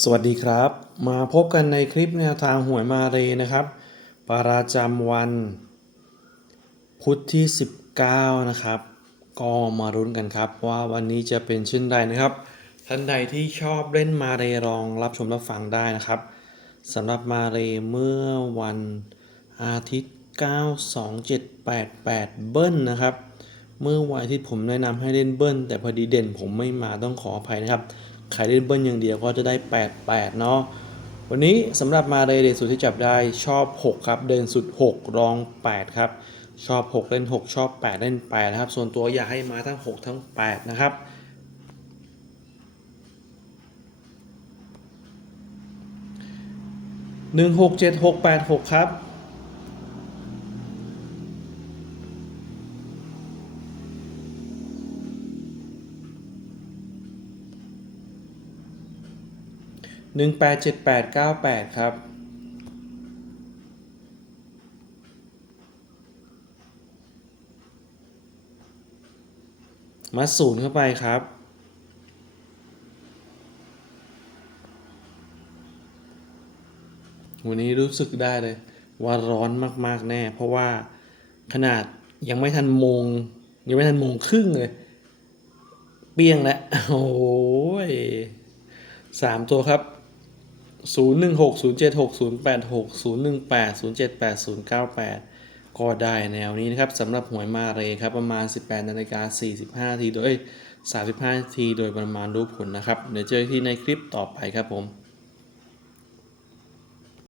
สวัสดีครับ มาพบกันในคลิปแนวทางหวยมาเรนะครับประจำวัน พุธที่ 19 นะครับ ก็มารุ้นกันครับว่าวันนี้จะเป็นเช่นใดนะครับ ท่านใดที่ชอบเล่นมาเรลองรับชมรับฟังได้นะครับสำหรับมาเรเมื่อวันอาทิตย์ 92788 เบิ้ลนะครับ เมื่อวันอาทิตย์ผมแนะนำให้เล่นเบิ้ลแต่พอดีเด่นผมไม่มาต้องขออภัยนะครับ ใครเล่นเบิ้ลอย่างเดียวก็จะได้ 88 เนาะ วันนี้สำหรับมาเรเดสุดที่จับได้ชอบ 6 ครับ เด่นสุด 6 รอง 8 ครับ ชอบ 6 เล่น 6 ชอบ 8 เล่น8นะครับ ส่วนตัวอยากให้มาทั้ง 6 ทั้ง 8 นะครับหนึ่งหกเจ็ดหกแปดหกครับ หนึ่งแปดเจ็ดแปดเก้าแปดครับ มาศูนย์เข้าไปครับ วันนี้รู้สึกได้เลย ว่าร้อนมาก ๆ แน่ เพราะว่าขนาดยังไม่ทันโมง ยังไม่ทันโมงครึ่งเลย เปี้ยงแล้ว โอ้ยสามตัวครับ 0 1 6 0 7 6 0 8 6 0 1 8 0 7 8 0 9 8 ก็ได้แนวนี้นะครับสำหรับหวยมาเรครับประมาณ 18นาฬิกา45นาทีโดย35นาทีโดยประมาณรู้ผลนะครับ เดี๋ยวเจอกันที่ในคลิปต่อไปครับผม